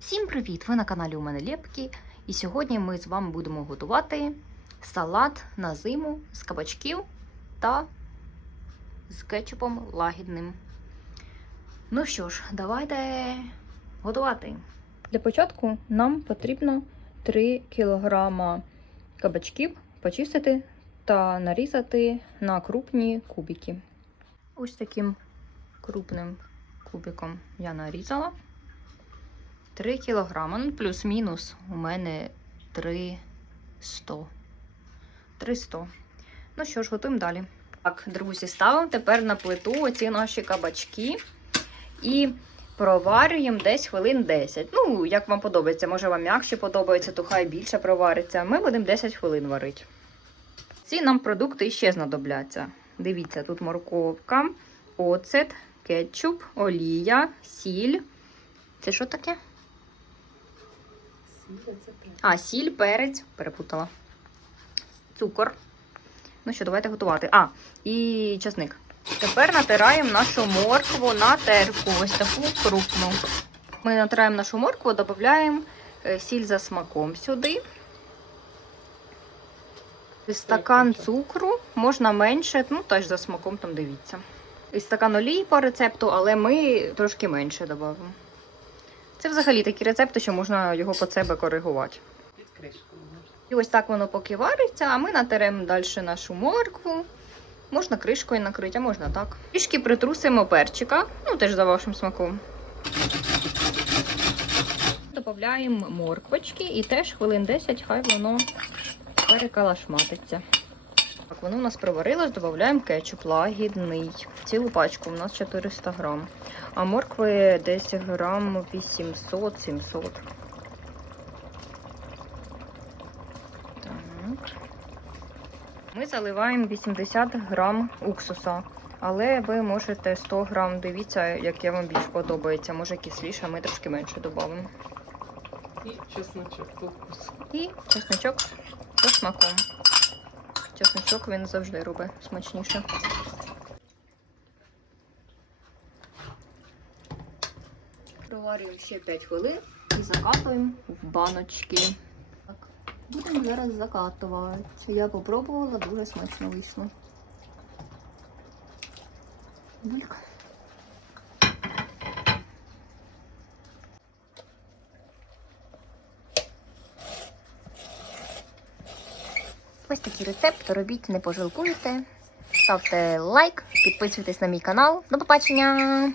Всім привіт! Ви на каналі у мене Лєпки. І сьогодні ми з вами будемо готувати салат на зиму з кабачків та з кетчупом лагідним. Ну що ж, давайте готувати. Для початку нам потрібно 3 кг кабачків почистити та нарізати на крупні кубики. Ось таким крупним кубиком я нарізала. 3 кілограми, ну плюс-мінус у мене 300. 300. Ну що ж, готуємо далі. Так, друзі, ставимо тепер на плиту оці наші кабачки і проварюємо десь хвилин 10. Ну, як вам подобається, може вам м'якше подобається, то хай більше провариться. Ми будемо 10 хвилин варити. Ці нам продукти ще знадобляться. Дивіться, тут морковка, оцет, кетчуп, олія, сіль. Це що таке? А, сіль, перець, перепутала. Цукор. Ну що, давайте готувати. А, і часник. Тепер натираємо нашу моркву на терку. Ось таку крупну. Ми натираємо нашу моркву, додаємо е, сіль за смаком сюди. Стакан цукру, можна менше, ну теж за смаком там дивіться. І стакан олії по рецепту, але ми трошки менше додамо. Це взагалі такі рецепти, що можна його по себе коригувати. Під кришкою. І ось так воно поки вариться, а ми натеремо далі нашу моркву. Можна кришкою накрити, а можна так. Трішки притрусимо перчика, ну теж за вашим смаком. Додаємо морквочки і теж хвилин 10 хай воно перекалашматиться. Так, воно у нас проварилось, додаємо кетчуп лагідний. Цілу пачку у нас 400 грам. А моркви десь грам 800-700. Так. Ми заливаємо 80 грам уксуса. Але ви можете 100 грам, дивіться, яке вам більш подобається. Може кисліше, а ми трошки менше додамо. І чесночок. І чесночок за смаком. Чесночок він завжди робить смачніше. Проварюємо ще 5 хвилин і закатуємо в баночки. Так, будемо зараз закатувати. Я попробувала, дуже смачно вийшло. Булька. Ось такий рецепт. Робіть, не пожалкуйте. Ставте лайк, підписуйтесь на мій канал. До побачення!